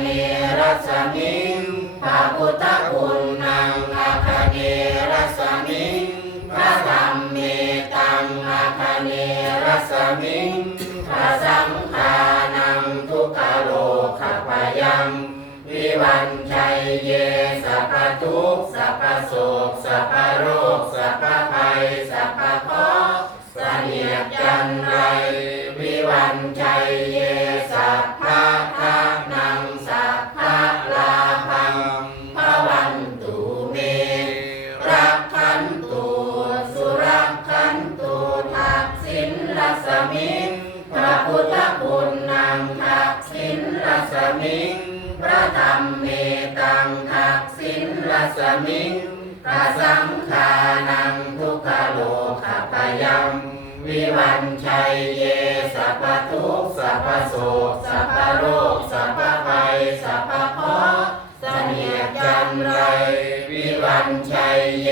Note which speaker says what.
Speaker 1: นีรัสมิงพระพุทธคุณนางอาคเนรัสมิงพระธรรมเมตังอาคเนรัสมิงพระสังฆานังทุกขโลขปยังวิวันใจเยสัพทุกสัพโสกสัพโรคสัพภัยสัพพะเสนียกันไร สมิงพระพุทธคุณนางทักษิณรัสมิง พระธรรมเมตังทักษิณรัสมิง พระสังฆานังทุกขโลกปยัมวิวันชัยเยสัพพทุกสัพพโศกสัพพโรคสัพพภัยสัพพเคราะเสนียจันไร วิวันชัยเย